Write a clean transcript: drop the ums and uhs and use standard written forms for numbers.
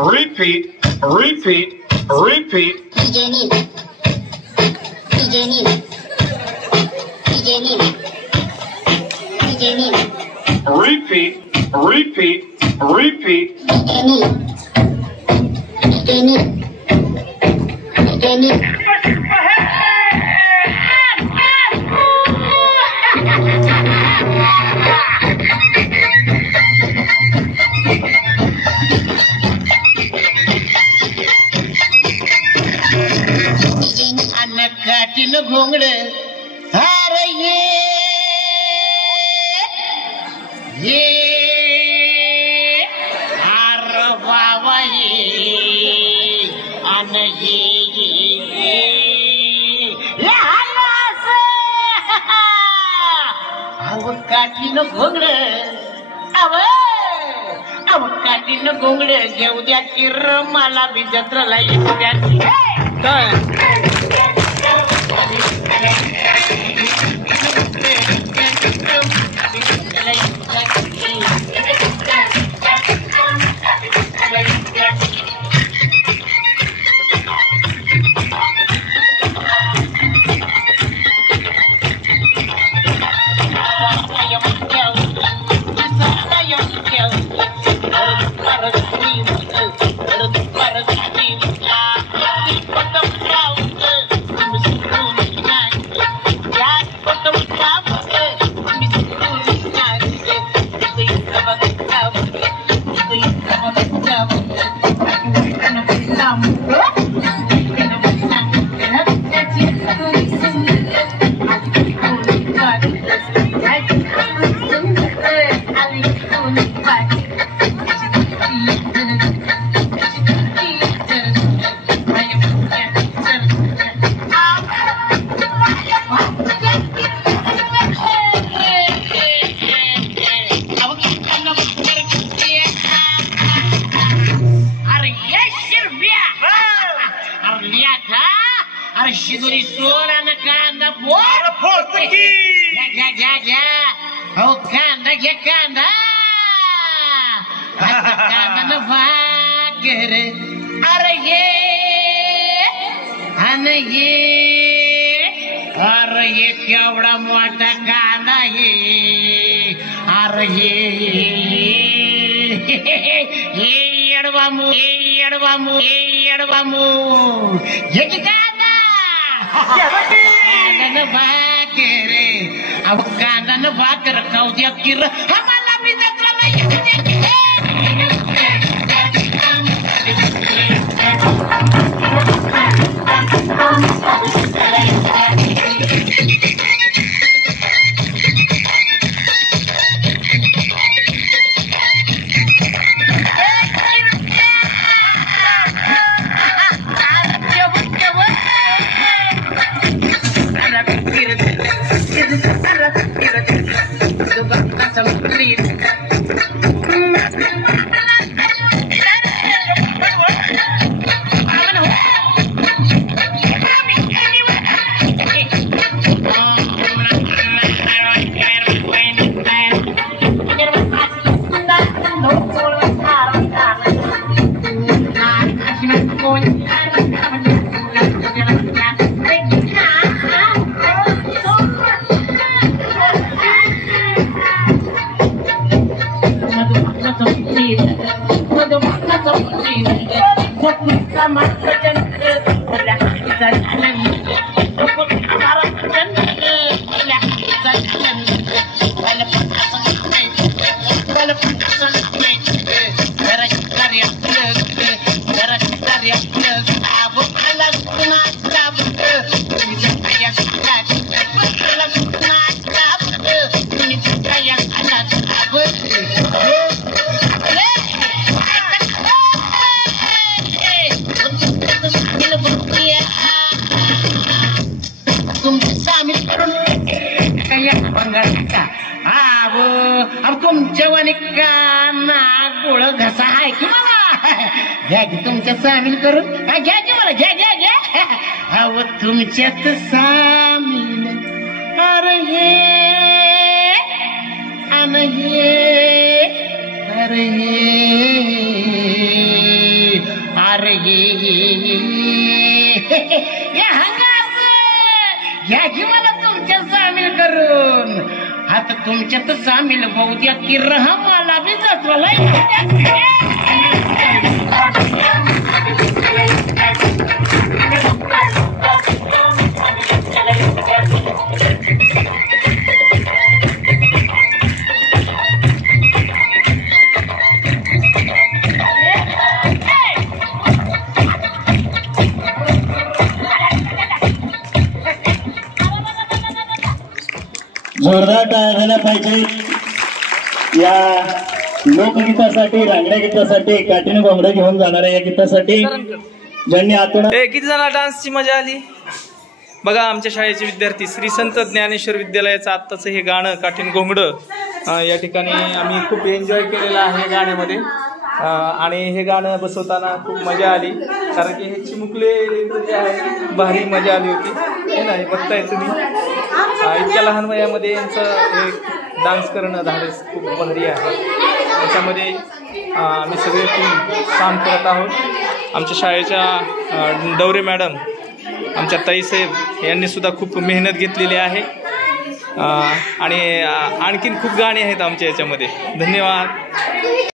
repeat, repeat, repeat. DJ Neil. DJ Neil. DJ Neil. DJ Neil. Repeat, repeat, repeat. DJ Neil. DJ Neil. DJ Neil. काटीन घोंगड हार ये हार बाबा अन ये काटीन घोंगड अव काटीन घोंगड घेऊ द्या किर मला बी जत्राला येऊ द्या काय शिदोरी सोडा न कांदा घ्या हो कांदा घ्या कांदा कांदा न भाकर अरे ये अरे ये केवढा मोठा कांदा हे अरे ये येडवामू ये कांदा कांदा भाकर अब कांदा न भाकर खाऊ द्या किर आम्हाला मी जत्राला येऊ द्या तुमच्या गोळ घसा आहे की मला घ्या की तुमच्या सामील करून घ्या की मला घ्या अहो तुमच्यात सामील अरे अरे अरे या हंगास घ्या की मला तुमच्या सामील करून. आता तुमच्यात सामील होऊ द्या की मला बी जसवाला. जोरदार टाळ्या झाल्या पाहिजे या लोकगीतासाठी, रांगड्या गीतासाठी, काठीने घोंगडं घेऊन जाणाऱ्या या गीतासाठी ज्यांनी आतून. किती जणांना डान्सची मजा आली बघा. आमच्या शाळेचे विद्यार्थी श्री संत ज्ञानेश्वर विद्यालयाचं आत्ताचं हे गाणं काठीण घोंगडं या ठिकाणी आम्ही खूप एन्जॉय केलेलं आहे गाण्यामध्ये. आणि हे गाणं बसवताना खूप मजा आली कारण की हे चिमुकले जे आहे भारी मजा आली होती हे नाही बघताय तुम्ही. इतक्या लहान वयामध्ये यांचं हे डान्स करणं धाडस खूप भारी आहे. त्याच्यामध्ये आम्ही सगळे टीम काम करत आहोत. आमच्या शाळेच्या डवरे मॅडम, आमच्या ताईसाहेब यांनी सुद्धा खूप मेहनत घेतलेली आहे. आणि आणखीन खूप गाणी आहेत आमच्या याच्यामध्ये. धन्यवाद.